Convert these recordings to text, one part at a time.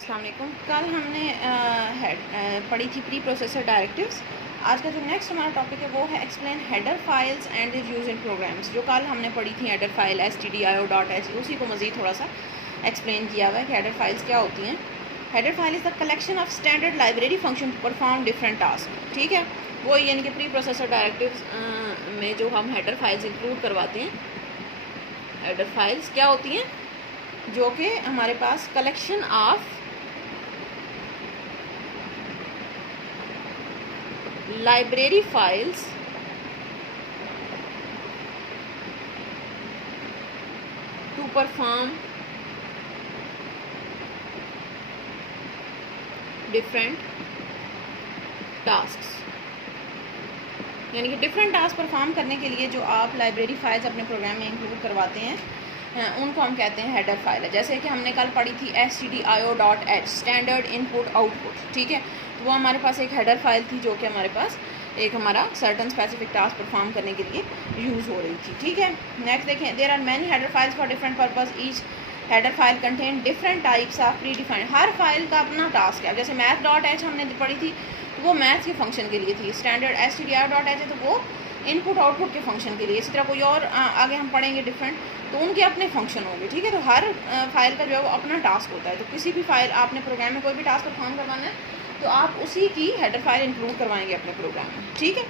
अस्सलाम वालेकुम। कल हमने पढ़ी थी प्री प्रोसेसर डायरेक्टिव्स। आज का जो नेक्स्ट हमारा टॉपिक है वो है explain header files and is use in programs. जो कल हमने पढ़ी थी हेडर फाइल stdio.h, उसी को मज़ीद थोड़ा सा एक्सप्लेन किया हुआ है कि हेडर फाइल्स क्या होती हैं। Header file is the collection of standard library function to perform different task. ठीक है, वो यानी कि प्री प्रोसेसर डायरेक्टिव्स में जो हम हेडर फाइल्स इंक्लूड करवाते हैं, हेडर फाइल्स क्या होती हैं? जो कि हमारे पास collection of library files to perform different tasks, यानी कि डिफरेंट टास्क परफॉर्म करने के लिए जो आप लाइब्रेरी फाइल्स अपने प्रोग्राम में इंक्लूड करवाते हैं उनको हम कहते हैं हेडर फाइल है। जैसे कि हमने कल पढ़ी थी stdio.h, स्टैंडर्ड इनपुट आउटपुट। ठीक है, तो वो हमारे पास एक हेडर फाइल थी जो कि हमारे पास एक हमारा सर्टन स्पेसिफिक टास्क परफॉर्म करने के लिए यूज़ हो रही थी। ठीक है, नेक्स्ट देखें, there are many header files for different purpose, each header file contain different types of predefined. हर फाइल का अपना टास्क है। जैसे math.h हमने पढ़ी थी तो वो मैथ के फंक्शन के लिए थी। स्टैंडर्ड stdio.h है तो वो इनपुट आउटपुट के फंक्शन के लिए। इसी तरह कोई और आगे हम पढ़ेंगे डिफरेंट, तो उनके अपने फंक्शन होंगे। ठीक है, तो हर फाइल का जो है वो अपना टास्क होता है। तो किसी भी फाइल आपने प्रोग्राम में कोई भी टास्क परफॉर्म करवाना है तो आप उसी की हेडर फाइल इंक्लूड करवाएंगे अपने प्रोग्राम में। ठीक है,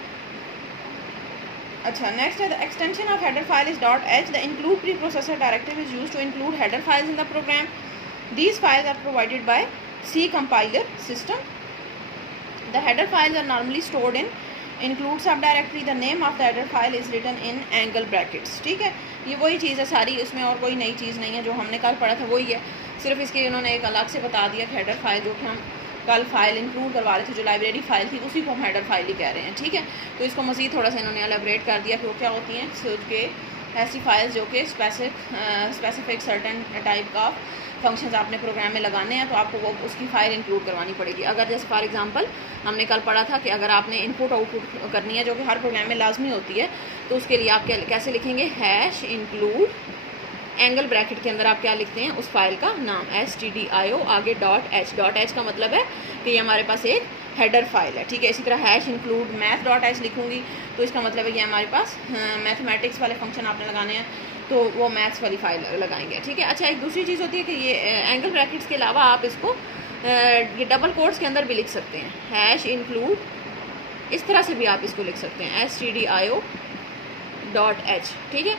अच्छा, नेक्स्ट है the extension of header file is .h। The include preprocessor directive is use to include header files in the program. These files are provided by C compiler system. The header files are normally stored in include subdirectory. The name of the header file is written in angle brackets. ठीक है, ये वही चीज़ है सारी, इसमें और कोई नई चीज़ नहीं है। जो हमने कल पढ़ा था वही है, सिर्फ इसके इन्होंने एक अलग से बता दिया कि हेडर फाइल जो कि हम कल फाइल इंक्लूड करवा रहे थे, जो लाइब्रेरी फाइल थी, उसी को हम हेडर फाइल ही कह रहे हैं। ठीक है, तो इसको मज़ीद थोड़ा सा इन्होंने एलेबरेट कर दिया कि वो क्या होती हैं। सो के ऐसी फाइल्स जो कि स्पेसिफिक सर्टन टाइप का फंक्शंस आपने प्रोग्राम में लगाने हैं तो आपको वो उसकी फ़ाइल इंक्लूड करवानी पड़ेगी। अगर जैसे फॉर एग्जांपल हमने कल पढ़ा था कि अगर आपने इनपुट आउटपुट करनी है जो कि हर प्रोग्राम में लाजमी होती है, तो उसके लिए आप कैसे लिखेंगे? हैश इंक्लूड एंगल ब्रैकेट के अंदर आप क्या लिखते हैं? उस फाइल का नाम stdio आगे .h। .h का मतलब है कि ये हमारे पास एक हेडर फाइल है। ठीक है, इसी तरह हैश इंक्लूड math.h लिखूँगी तो इसका मतलब है कि हमारे पास मैथमेटिक्स वाले फंक्शन आपने लगाने हैं तो वो मैथ्स वाली फाइल लगाएंगे। ठीक है, अच्छा, एक दूसरी चीज़ होती है कि ये एंगल ब्रैकेट्स के अलावा आप इसको ये डबल कोट्स के अंदर भी लिख सकते हैं। हैश इंक्लूड, इस तरह से भी आप इसको लिख सकते हैं stdio.h। ठीक है,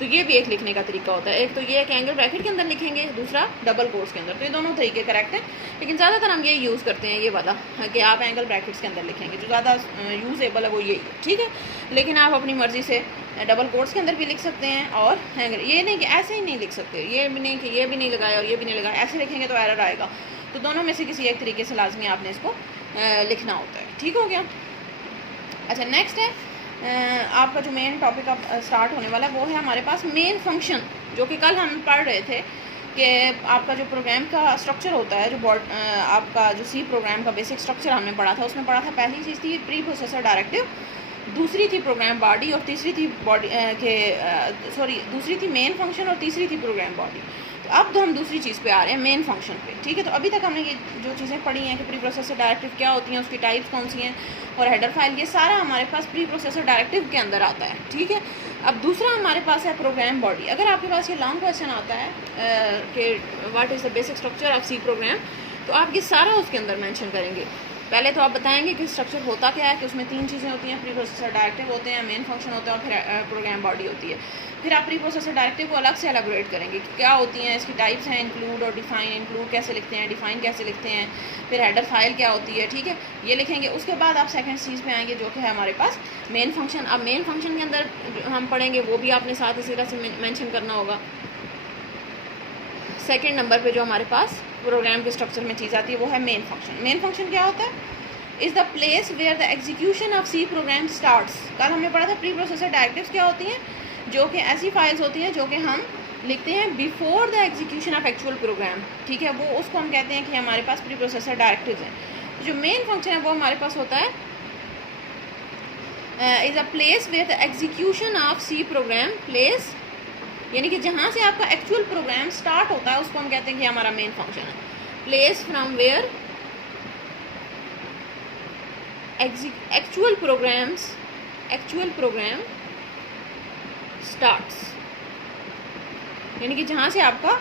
तो ये भी एक लिखने का तरीका होता है। एक तो ये है कि एंगल ब्रैकेट के अंदर लिखेंगे, दूसरा डबल कोट्स के अंदर। तो ये दोनों तरीके करेक्ट हैं, लेकिन ज़्यादातर हम ये यूज़ करते हैं ये वाला कि आप एंगल ब्रैकेट्स के अंदर लिखेंगे, जो ज़्यादा यूज़ेबल है वो यही है। ठीक है, लेकिन आप अपनी मर्ज़ी से डबल कोट्स के अंदर भी लिख सकते हैं और एंगल, ये नहीं कि ऐसे ही नहीं लिख सकते, ये भी नहीं कि ये भी नहीं लगाया और ये भी नहीं लगाया, ऐसे लिखेंगे तो एरर आएगा। तो दोनों में से किसी एक तरीके से लाजमी आपने इसको लिखना होता है। ठीक हो गया। अच्छा, नेक्स्ट है आपका जो मेन टॉपिक अब स्टार्ट होने वाला है वो है हमारे पास मेन फंक्शन, जो कि कल हम पढ़ रहे थे कि आपका जो प्रोग्राम का स्ट्रक्चर होता है, जो आपका जो C प्रोग्राम का बेसिक स्ट्रक्चर हमने पढ़ा था, उसमें पढ़ा था पहली चीज़ थी प्री प्रोसेसर डायरेक्टिव, दूसरी थी प्रोग्राम बॉडी और तीसरी थी दूसरी थी मेन फंक्शन और तीसरी थी प्रोग्राम बॉडी। तो अब तो हम दूसरी चीज़ पे आ रहे हैं, मेन फंक्शन पे। ठीक है, तो अभी तक हमने ये जो चीज़ें पढ़ी हैं कि प्री प्रोसेसर डायरेक्टिव क्या होती हैं, उसकी टाइप्स कौन सी हैं और हेडर फाइल, ये सारा हमारे पास प्री प्रोसेसर डायरेक्टिव के अंदर आता है। ठीक है, अब दूसरा हमारे पास है प्रोग्राम बॉडी। अगर आपके पास ये लॉन्ग क्वेश्चन आता है कि what is the basic structure of C program, तो आप ये सारा उसके अंदर मेंशन करेंगे। पहले तो आप बताएंगे कि स्ट्रक्चर होता क्या है, कि उसमें तीन चीज़ें होती हैं, प्री प्रोसेसर डायरेक्टिव होते हैं, मेन फंक्शन होता है और फिर प्रोग्राम बॉडी होती है। फिर आप प्री प्रोसेसर डायरेक्टिव को अलग से एलेबोरेट करेंगे कि क्या होती हैं, इसकी टाइप्स हैं, इंक्लूड और डिफाइन। इंक्लूड कैसे लिखते हैं, डिफाइन कैसे लिखते हैं, फिर हेडर फाइल क्या होती है। ठीक है, ये लिखेंगे। उसके बाद आप सेकंड चीज़ पे आएंगे जो कि है हमारे पास मेन फंक्शन। अब मेन फंक्शन के अंदर हम पढ़ेंगे वो भी आपने साथ इसी तरह से मेंशन करना होगा। सेकंड नंबर पे जो हमारे पास प्रोग्राम के स्ट्रक्चर में चीज़ आती है वो है मेन फंक्शन। मेन फंक्शन क्या होता है? Is the place where the execution of C program starts. कल हमने पढ़ा था प्री प्रोसेसर डायरेक्टिव्स क्या होती हैं, जो कि ऐसी फाइल्स होती हैं जो कि हम लिखते हैं before the execution of actual program. ठीक है, वो उसको हम कहते हैं कि हमारे पास प्री प्रोसेसर डायरेक्टिव्स हैं। जो मेन फंक्शन है वो हमारे पास होता है is a place where the execution of C program place, यानी कि जहाँ से आपका एक्चुअल प्रोग्राम स्टार्ट होता है उसको हम कहते हैं कि हमारा मेन फंक्शन है। Place from where actual program starts, यानी कि जहाँ से आपका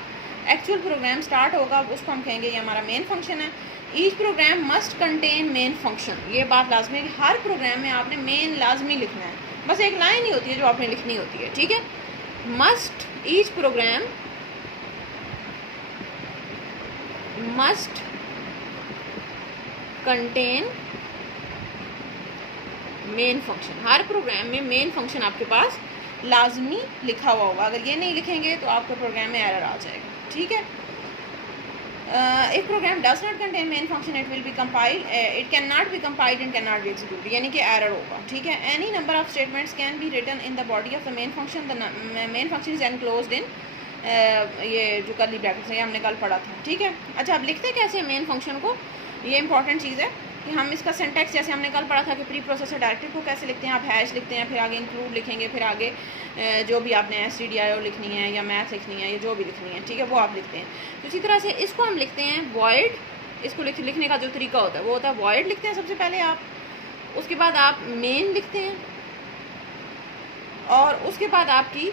एक्चुअल प्रोग्राम स्टार्ट होगा उसको हम कहेंगे ये हमारा मेन फंक्शन है। Each program must contain main function, ये बात लाजमी है कि हर प्रोग्राम में आपने मेन लाजमी लिखना है, बस एक लाइन ही होती है जो आपने लिखनी होती है, ठीक है। Must, each program must contain main function, हर प्रोग्राम में मेन फंक्शन आपके पास लाजमी लिखा हुआ होगा। अगर ये नहीं लिखेंगे तो आपके प्रोग्राम में एरर आ जाएगा, ठीक है। If program does not contain main function it will be compiled, it can not be compiled and can not be executed, यानी कि एरर होगा, ठीक है। Any number of statements can be written in the body of the main function, the main function is enclosed in, ये जो curly brackets है हमने कल पढ़ा था, ठीक है। अच्छा, अब लिखते कैसे मेन फंक्शन को, ये इंपॉर्टेंट चीज़ है कि हम इसका सिंटैक्स जैसे हमने कल पढ़ा था कि प्री प्रोसेसर डायरेक्टिव को कैसे लिखते हैं, आप हैश लिखते हैं, फिर आगे इंक्लूड लिखेंगे, फिर आगे जो भी आपने stdio लिखनी है या मैथ लिखनी है या जो भी लिखनी है, ठीक है, वो आप लिखते हैं। तो इसी तरह से इसको हम लिखते हैं void, इसको लिखने का जो तरीका होता है वो होता है void लिखते हैं सबसे पहले आप, उसके बाद आप मेन लिखते हैं और उसके बाद आपकी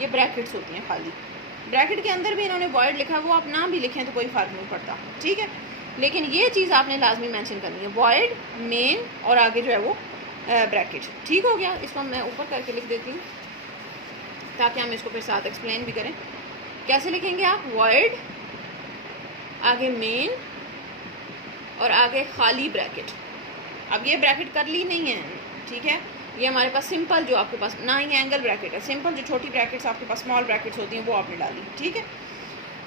ये ब्रैकेट्स होती हैं खाली, ब्रैकेट के अंदर भी इन्होंने void लिखा, वो आप ना भी लिखें तो कोई फ़र्क नहीं पड़ता, ठीक है। लेकिन ये चीज़ आपने लाजमी मेंशन करनी है, void मेन और आगे जो है वो ब्रैकेट, ठीक हो गया। इसको मैं ऊपर करके लिख देती हूँ ताकि हम इसको फिर साथ एक्सप्लेन भी करें। कैसे लिखेंगे आप, void आगे मेन और आगे खाली ब्रैकेट। अब ये ब्रैकेट कर ली नहीं है, ठीक है, ये हमारे पास सिंपल जो आपके पास ना ही एंगल ब्रैकेट है, सिंपल जो छोटी ब्रैकेट्स आपके पास स्मॉल ब्रैकेट्स होती हैं वो आपने डाली, ठीक है।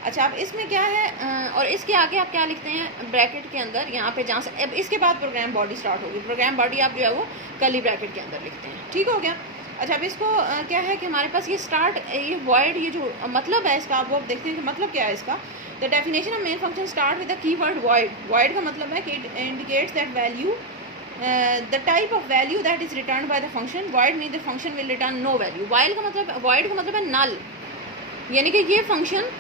अच्छा, अब इसमें क्या है, और इसके आगे आप क्या लिखते हैं ब्रैकेट के अंदर, यहाँ पे जहाँ से अब इसके बाद प्रोग्राम बॉडी स्टार्ट होगी, प्रोग्राम बॉडी आप जो है वो कर्ली ब्रैकेट के अंदर लिखते हैं, ठीक हो गया। अच्छा, अब इसको क्या है कि हमारे पास ये स्टार्ट, ये void, ये जो मतलब है इसका, वो आप देखते हैं कि मतलब क्या है इसका। The definition of main function start with the keyword void। void का मतलब है कि it indicates that value, the type of value that is return by the function. void mean the function will return no value. void का मतलब है नल, यानी कि ये फंक्शन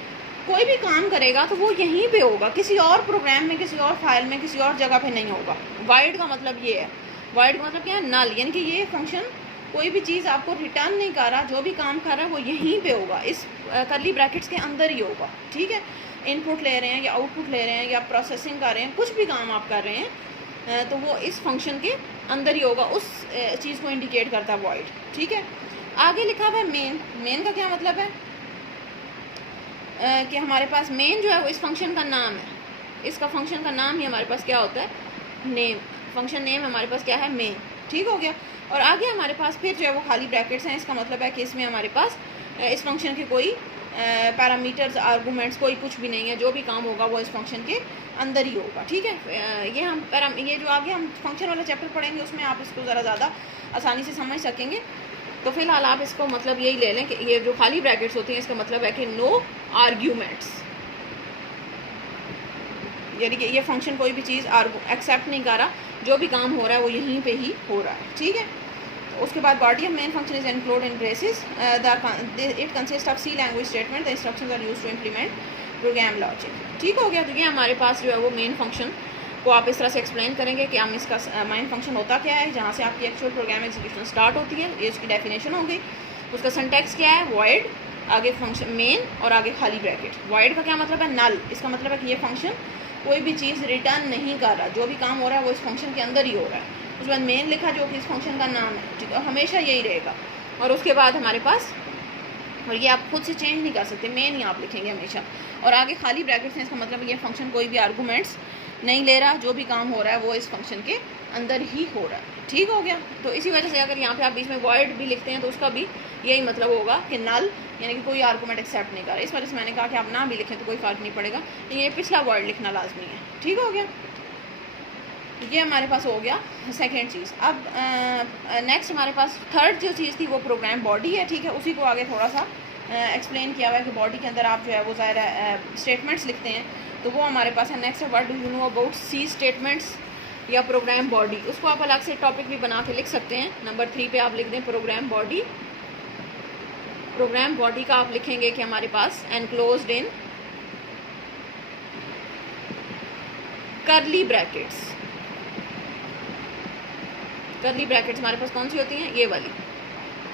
कोई भी काम करेगा तो वो यहीं पे होगा, किसी और प्रोग्राम में, किसी और फाइल में, किसी और जगह पे नहीं होगा। void का मतलब ये है, void का मतलब क्या है, नल, यानी कि ये फंक्शन कोई भी चीज़ आपको रिटर्न नहीं कर रहा, जो भी काम कर रहा है वो यहीं पे होगा, इस कर्ली ब्रैकेट्स के अंदर ही होगा, ठीक है। इनपुट ले रहे हैं या आउटपुट ले रहे हैं या प्रोसेसिंग कर रहे हैं, कुछ भी काम आप कर रहे हैं तो वो इस फंक्शन के अंदर ही होगा, उस चीज़ को इंडिकेट करता है void, ठीक है। आगे लिखा हुआ है मेन। मेन का क्या मतलब है कि हमारे पास मेन जो है वो इस फंक्शन का नाम है, इसका फंक्शन का नाम ही हमारे पास क्या होता है, नेम, फंक्शन नेम हमारे पास क्या है, मेन, ठीक हो गया। और आगे हमारे पास फिर जो है वो खाली ब्रैकेट्स हैं, इसका मतलब है कि इसमें हमारे पास इस फंक्शन के कोई पैरामीटर्स, आर्गूमेंट्स, कोई कुछ भी नहीं है, जो भी काम होगा वो इस फंक्शन के अंदर ही होगा, ठीक है। ये जो आगे हम फंक्शन वाला चैप्टर पढ़ेंगे उसमें आप इसको ज़रा ज़्यादा आसानी से समझ सकेंगे। तो फिलहाल आप इसको मतलब यही ले लें कि ये जो खाली ब्रैकेट्स होती हैं इसका मतलब है कि नो आर्ग्यूमेंट्स, यानी कि ये फंक्शन कोई भी चीज़ एक्सेप्ट नहीं कर रहा, जो भी काम हो रहा है वो यहीं पे ही हो रहा है, ठीक है। उसके बाद body of main function is include in braces, it consist of C language statement, the instructions are used to implement program logic, ठीक हो गया। तो ये हमारे पास जो है वो मेन फंक्शन को आप इस तरह से एक्सप्लेन करेंगे कि हम इसका मेन फंक्शन होता क्या है, जहाँ से आपकी एक्चुअल प्रोग्राम एग्जीक्यूशन स्टार्ट होती है, ये उसकी डेफिनेशन हो गई। उसका सिंटैक्स क्या है, void आगे फंक्शन मेन और आगे खाली ब्रैकेट। void का क्या मतलब है, नल, इसका मतलब है कि ये फंक्शन कोई भी चीज़ रिटर्न नहीं कर रहा, जो भी काम हो रहा है वो इस फंक्शन के अंदर ही हो रहा है। उसके बाद मेन लिखा जो कि इस फंक्शन का नाम है, ठीक है, हमेशा यही रहेगा। और उसके बाद हमारे पास, और ये आप खुद से चेंज नहीं कर सकते, मेन ही आप लिखेंगे हमेशा, और आगे खाली ब्रैकेट्स हैं, इसका मतलब ये फंक्शन कोई भी आर्गूमेंट्स नहीं ले रहा, जो भी काम हो रहा है वो इस फंक्शन के अंदर ही हो रहा है, ठीक हो गया। तो इसी वजह से अगर यहाँ पे आप बीच में void भी लिखते हैं तो उसका भी यही मतलब होगा कि नल, यानी कि कोई आर्गूमेंट एक्सेप्ट नहीं कर रहा। इस वजह से मैंने कहा कि आप ना भी लिखें तो कोई फ़र्क नहीं पड़ेगा, लेकिन ये पिछला void लिखना लाजमी है, ठीक हो गया। ये हमारे पास हो गया सेकेंड चीज़। अब नेक्स्ट हमारे पास थर्ड जो चीज़ थी वो प्रोग्राम बॉडी है, ठीक है, उसी को आगे थोड़ा सा एक्सप्लेन किया हुआ है कि बॉडी के अंदर आप जो है वो ज़ाहिर स्टेटमेंट्स लिखते हैं, तो वो हमारे पास है। नेक्स्ट है what do you know about C statements या प्रोग्राम बॉडी, उसको आप अलग से टॉपिक भी बना के लिख सकते हैं। नंबर 3 पे आप लिख दें प्रोग्राम बॉडी। प्रोग्राम बॉडी का आप लिखेंगे कि हमारे पास enclosed in curly brackets. Curly brackets हमारे पास कौन सी होती हैं? ये वाली।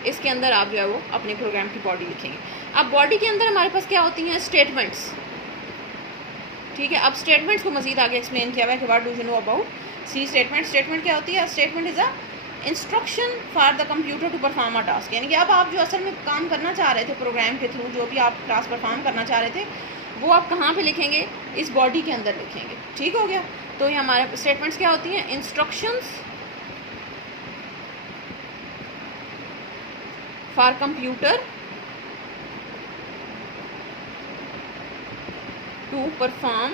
इसके अंदर आप जो है वो अपने प्रोग्राम की बॉडी लिखेंगे। अब बॉडी के अंदर हमारे पास क्या होती हैं? स्टेटमेंट्स। ठीक है, अब स्टेटमेंट्स को मजीद आगे एक्सप्लेन किया हुआ है कि what do you know about C statement. Statement क्या होती है? Statement is a instruction for the computer to perform a task. यानी कि अब आप जो असल में काम करना चाह रहे थे प्रोग्राम के थ्रू, जो भी आप टास्क परफॉर्म करना चाह रहे थे, वो आप कहाँ पे लिखेंगे? इस बॉडी के अंदर लिखेंगे। ठीक हो गया। तो ये हमारे स्टेटमेंट्स क्या होती हैं? Instructions for computer to perform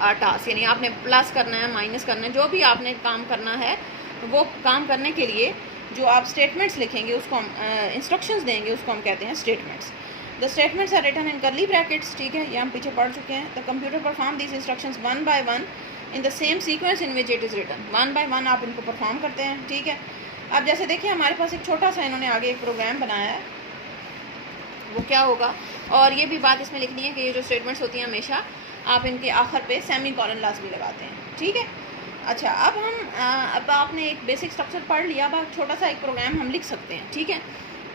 a task. यानी आपने प्लस करना है, माइनस करना है, जो भी आपने काम करना है, वो काम करने के लिए जो आप स्टेटमेंट्स लिखेंगे, उसको हम इंस्ट्रक्शंस देंगे, उसको हम कहते हैं statements. The statements are written in curly brackets. ठीक है, ये हम पीछे पढ़ चुके हैं। The computer perform these instructions one by one in the same sequence in which it is written. One by one आप इनको परफॉर्म करते हैं। ठीक है, अब जैसे देखिए हमारे पास एक छोटा सा इन्होंने आगे एक प्रोग्राम बनाया है, वो क्या होगा। और ये भी बात इसमें लिखनी है कि ये जो स्टेटमेंट्स होती हैं हमेशा आप इनके आखिर पे सेमी कॉलन लाजमी लगाते हैं। ठीक है, अच्छा अब आपने एक बेसिक स्ट्रक्चर पढ़ लिया। अब छोटा सा एक प्रोग्राम हम लिख सकते हैं। ठीक है,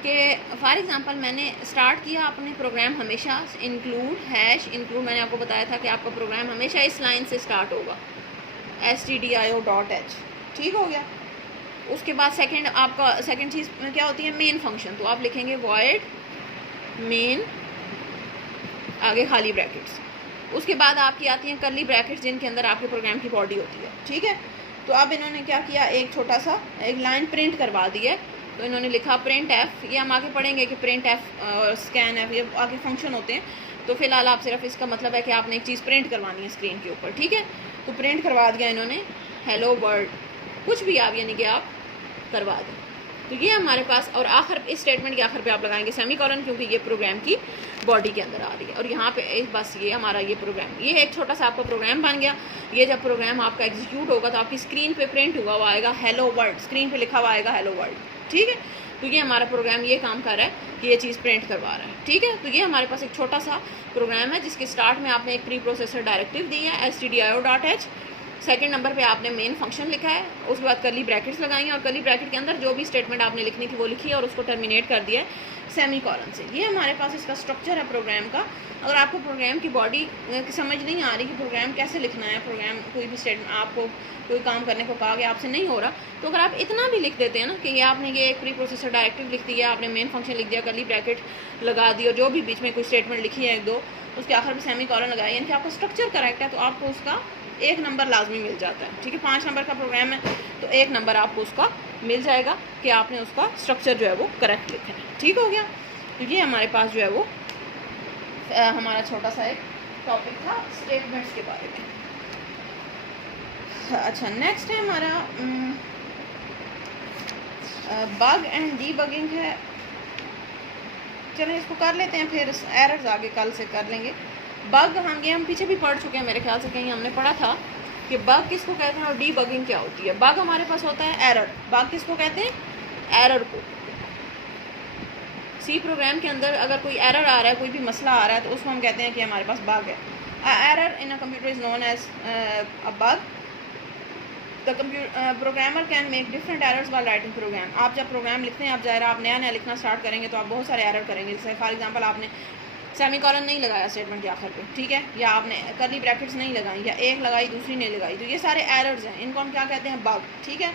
कि फॉर एग्जांपल मैंने स्टार्ट किया अपने प्रोग्राम हमेशा इंक्लूड मैंने आपको बताया था कि आपका प्रोग्राम हमेशा इस लाइन से स्टार्ट होगा, stdio.h। ठीक हो गया। उसके बाद सेकंड चीज़ क्या होती है? Main function. तो आप लिखेंगे वॉइड मेन, आगे खाली ब्रैकेट्स। उसके बाद आपकी आती हैं कर्ली ब्रैकेट्स, जिनके अंदर आपके प्रोग्राम की बॉडी होती है। ठीक है, तो अब इन्होंने क्या किया? एक छोटा सा एक लाइन प्रिंट करवा दी है। तो इन्होंने लिखा प्रिंट एफ। ये हम आगे पढ़ेंगे कि प्रिंट एफ और स्कैन एफ ये आगे फंक्शन होते हैं। तो फिलहाल आप सिर्फ इसका मतलब है कि आपने एक चीज़ प्रिंट करवानी है स्क्रीन के ऊपर। ठीक है, तो प्रिंट करवा दिया इन्होंने हेलो वर्ल्ड, कुछ भी आप यानी कि आप करवा दें। तो ये हमारे पास, और आखिर इस स्टेटमेंट के आखिर पे आप लगाएंगे सेमीकोलन, क्योंकि ये प्रोग्राम की बॉडी के अंदर आ रही है। और यहाँ पे बस ये हमारा ये प्रोग्राम, ये एक छोटा सा आपका प्रोग्राम बन गया। ये जब प्रोग्राम आपका एग्जीक्यूट होगा तो आपकी स्क्रीन पे प्रिंट हुआ हुआ आएगा हेलो वर्ल्ड, स्क्रीन पे लिखा हुआ आएगा हेलो वर्ल्ड। ठीक है, तो ये हमारा प्रोग्राम ये काम कर रहा है कि ये चीज़ प्रिंट करवा रहा है। ठीक है, तो ये हमारे पास एक छोटा सा प्रोग्राम है जिसके स्टार्ट में आपने एक प्री प्रोसेसर डायरेक्टिव दी है stdio.h। सेकंड नंबर पे आपने मेन फंक्शन लिखा है। उसके बाद कर्ली ब्रैकेट्स लगाई हैं और कर्ली ब्रैकेट के अंदर जो भी स्टेटमेंट आपने लिखनी थी वो लिखी है और उसको टर्मिनेट कर दिया है सेमीकोलन से। ये हमारे पास इसका स्ट्रक्चर है प्रोग्राम का। अगर आपको प्रोग्राम की बॉडी समझ नहीं आ रही कि प्रोग्राम कैसे लिखना है, प्रोग्राम कोई भी स्टेटमेंट आपको कोई काम करने को कहा गया आपसे नहीं हो रहा, तो अगर आप इतना भी लिख देते हैं ना कि ये आपने ये एक प्री प्रोसेसर डायरेक्टिव लिख दिया, आपने मेन फंक्शन लिख दिया, कर्ली ब्रैकेट लगा दी और जो भी बीच में कोई स्टेटमेंट लिखी है एक दो, उसके आखिर में सेमीकोलन लगाया, यानी कि आपका स्ट्रक्चर करेक्ट है, तो आपको उसका 1 नंबर लाजमी मिल जाता है। ठीक है, 5 नंबर का प्रोग्राम है तो 1 नंबर आपको उसका मिल जाएगा कि आपने उसका स्ट्रक्चर जो है वो करेक्ट लिखा है। ठीक हो गया, तो ये हमारे पास जो है वो हमारा छोटा सा एक टॉपिक था स्टेटमेंट्स के बारे में। अच्छा, नेक्स्ट है हमारा बग एंड डीबगिंग है। चलें इसको कर लेते हैं, फिर एरर्स आगे कल से कर लेंगे। बग हम पीछे भी पढ़ चुके हैं, मेरे ख्याल से कहीं हमने पढ़ा था कि बग किसको कहते हैं और डीबगिंग क्या होती है। बग हमारे पास होता है एरर। बग किसको कहते हैं? एरर को। सी प्रोग्राम के अंदर अगर कोई एरर आ रहा है, कोई भी मसला आ रहा है, तो उसको हम कहते हैं कि हमारे पास बग है। Error in a computer is known as a bug. The programmer can make different errors while writing program. आप जब प्रोग्राम लिखते हैं, आप ज़ाहिर आप नया लिखना स्टार्ट करेंगे तो आप बहुत सारे एरर करेंगे। जैसे फॉर एग्जांपल आपने सेमीकोलन नहीं लगाया स्टेटमेंट के आखिर पे, ठीक है, या आपने कर्ली ब्रैकेट्स नहीं लगाई, या एक लगाई दूसरी नहीं लगाई, तो ये सारे एरर्स हैं, इनको हम क्या कहते हैं? बग। ठीक है,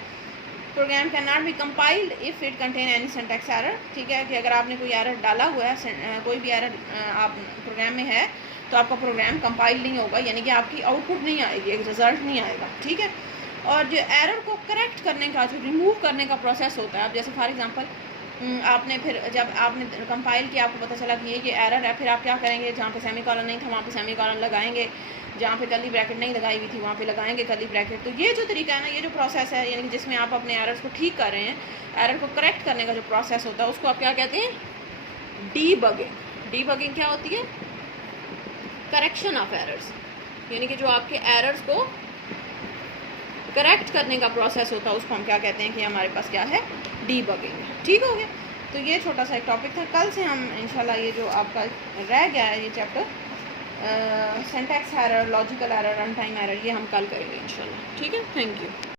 program can not be compiled if it contain any syntax error. ठीक है, कि अगर आपने कोई एरर डाला हुआ है, कोई भी एरर आप प्रोग्राम में है, तो आपका प्रोग्राम कंपाइल नहीं होगा, यानी कि आपकी आउटपुट नहीं आएगी, एक रिजल्ट नहीं आएगा। ठीक है, और जो एरर को करेक्ट करने का, जो रिमूव करने का प्रोसेस होता है, अब जैसे फॉर एग्जांपल आपने फिर जब आपने कंपाइल किया, आपको पता चला कि ये एरर है, फिर आप क्या करेंगे? जहाँ पे सेमीकोलन नहीं था वहाँ पे सेमीकोलन लगाएंगे, जहाँ पे कर्ली ब्रैकेट नहीं लगाई हुई थी वहाँ पे लगाएंगे कर्ली ब्रैकेट। तो ये जो तरीका है ना, ये जो प्रोसेस है, यानी कि जिसमें आप अपने एरर्स को ठीक कर रहे हैं, एरर को करेक्ट करने का जो प्रोसेस होता है, उसको आप क्या कहते हैं? डीबगिंग। डीबगिंग क्या होती है? करेक्शन ऑफ एरर्स, यानी कि जो आपके एरर्स को करेक्ट करने का प्रोसेस होता है, उसको हम क्या कहते हैं कि हमारे पास क्या है? डीबगिंग। ठीक हो गया, तो ये छोटा सा एक टॉपिक था। कल से हम इंशाल्लाह ये जो आपका रह गया है ये chapter, syntax error, logical error, run time error, ये हम कल करेंगे इंशाल्लाह। ठीक है, थैंक यू।